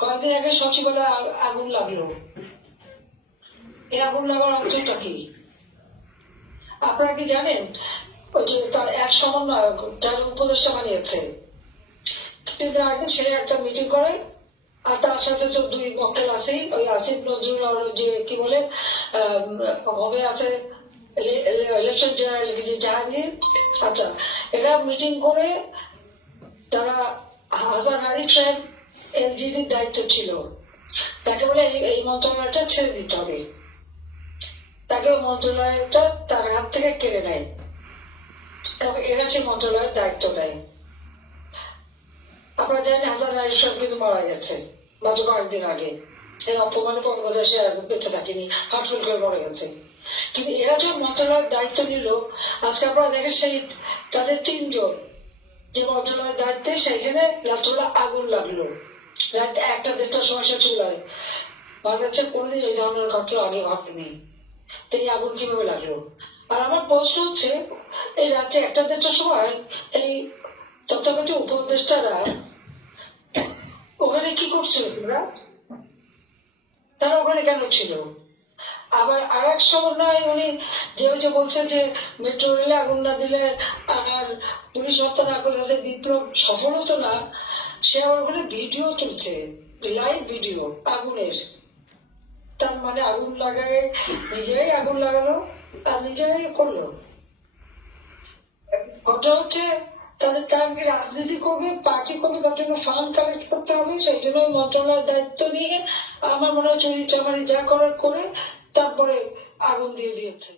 কয়েকদিন আগে সচিবালয়ে আগুন লাগলো। এই আগুন লাগার অর্থটা কি আপনারা কি জানেন? ওই যে তার এক সমন্বয়ক যার উপদেষ্টা বানিয়েছে, কিছুদিন আগে সে একটা মিটিং করে, আর তার সাথে তো দুই মক্কেল আছেই, ওই আসিফ নজরুল আর যে কি বলে হবে আছে লেফটেন্যান্ট জেনারেল জাহাঙ্গীর। আচ্ছা, এরা মিটিং করে তারা হাসান আরিফ সাহেব এলজিডির দায়িত্ব ছিল, তাকে বলে এই মন্ত্রণালয়টা ছেড়ে দিতে হবে, তাকে মন্ত্রণালয়টা তার হাত থেকে কেড়ে নেয় এবং এরা সেই মন্ত্রণালয়ের দায়িত্ব নেয়। আপনারা জানেন হাসান আরিফ সাহেব কিন্তু মারা গেছে মাত্র কয়েকদিন আগে, এই অপমানের পর বোধহয় সে বেঁচে থাকেনি, হার্টফেল করে মরে গেছে। কিন্তু এরা যখন মন্ত্রণালয়ের দায়িত্ব নিল, আজকে আপনারা দেখেন সেই তাদের 3 জন যে মন্ত্রণালয়ের দায়িত্বে, সেখানে রাত্রবেলা আগুন লাগলো, রাত 1টা-1:30টার সময় সে চুলায়। বাংলাদেশে কোনোদিন এই ধরনের ঘটনা আগে ঘটেনি, এই আগুন কিভাবে লাগলো? আর আমার প্রশ্ন হচ্ছে, এই রাত্রে 1টা-1:30টার সময় এই তত্ত্বাবধায়ক উপদেষ্টারা ওখানে কি করছিল? তারা ওখানে কেন ছিল? আবার আর এক সমন্বয় উনি যে বলছে যে মেট্রো রেলে আগুন না দিলে আর পুলিশ হত্যা না করে তাদের বিপ্লব সফল হতো না, সে আবার ওখানে ভিডিও তুলছে, লাইভ ভিডিও আগুনের। তার মানে আগুন লাগায় নিজেরাই আগুন লাগালো আর নিজেরাই করলো। কথা হচ্ছে তাদের তারা কি রাজনীতি করবে, পার্টি করবে, তার জন্য ফান্ড কালেক্ট করতে হবে, সেই জন্য মন্ত্রণালয়ের দায়িত্ব নিয়ে আমার মনে হয় চুরি চামারি যা করার করে তারপরে আগুন দিয়ে দিয়েছে।